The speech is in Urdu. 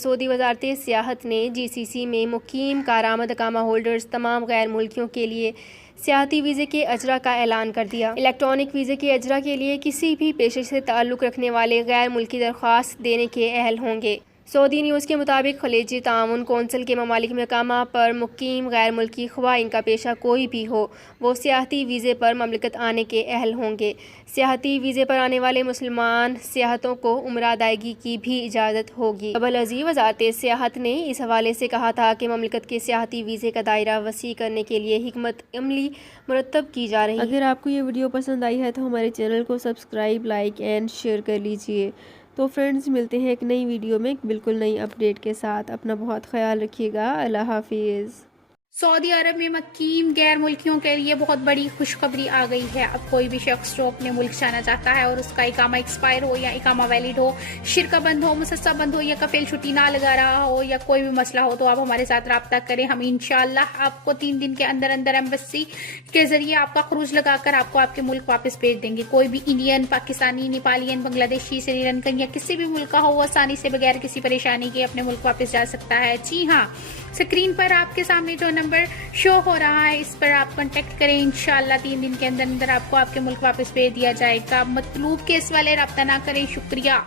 سعودی وزارت سیاحت نے جی سی سی میں مقیم کارآمد اقامہ ہولڈرز تمام غیر ملکیوں کے لیے سیاحتی ویزے کے اجرا کا اعلان کر دیا۔ الیکٹرانک ویزے کے اجرا کے لیے کسی بھی پیشے سے تعلق رکھنے والے غیر ملکی درخواست دینے کے اہل ہوں گے۔ سعودی نیوز کے مطابق خلیجی تعاون کونسل کے ممالک میں اقامہ پر مقیم غیر ملکی خواہ ان کا پیشہ کوئی بھی ہو، وہ سیاحتی ویزے پر مملکت آنے کے اہل ہوں گے۔ سیاحتی ویزے پر آنے والے مسلمان سیاحوں کو عمرہ ادائیگی کی بھی اجازت ہوگی۔ قبل ازیں وزارت سیاحت نے اس حوالے سے کہا تھا کہ مملکت کے سیاحتی ویزے کا دائرہ وسیع کرنے کے لیے حکمت عملی مرتب کی جا رہی ہے۔ اگر آپ کو یہ ویڈیو پسند آئی ہے تو ہمارے چینل کو سبسکرائب، لائک اینڈ شیئر کر لیجئے۔ تو فرینڈز، ملتے ہیں ایک نئی ویڈیو میں بالکل نئی اپڈیٹ کے ساتھ۔ اپنا بہت خیال رکھیے گا۔ اللہ حافظ۔ سعودی عرب میں مقیم غیر ملکیوں کے لیے بہت بڑی خوشخبری آ گئی ہے۔ اب کوئی بھی شخص جو اپنے ملک جانا چاہتا ہے اور اس کا اقامہ ایکسپائر ہو یا اقامہ ویلڈ ہو، شرکہ بند ہو، مسسہ بند ہو یا کفیل چھٹی نہ لگا رہا ہو یا کوئی بھی مسئلہ ہو، تو آپ ہمارے ساتھ رابطہ کریں۔ ہم انشاءاللہ آپ کو 3 دن کے اندر ایمبیسی کے ذریعے آپ کا خروج لگا کر آپ کو آپ کے ملک واپس بھیج دیں گے۔ کوئی بھی انڈین، پاکستانی، نیپالین، بنگلہ دیشی، سری لنکن یا کسی بھی ملک کا ہو، وہ آسانی سے بغیر کسی پریشانی کے اپنے ملک واپس جا سکتا ہے۔ جی ہاں، اسکرین پر آپ کے سامنے جو نمبر شو ہو رہا ہے، اس پر آپ کانٹیکٹ کریں۔ انشاءاللہ 3 دن کے اندر آپ کو آپ کے ملک واپس بھیج دیا جائے گا۔ مطلوب کیس والے رابطہ نہ کریں۔ شکریہ۔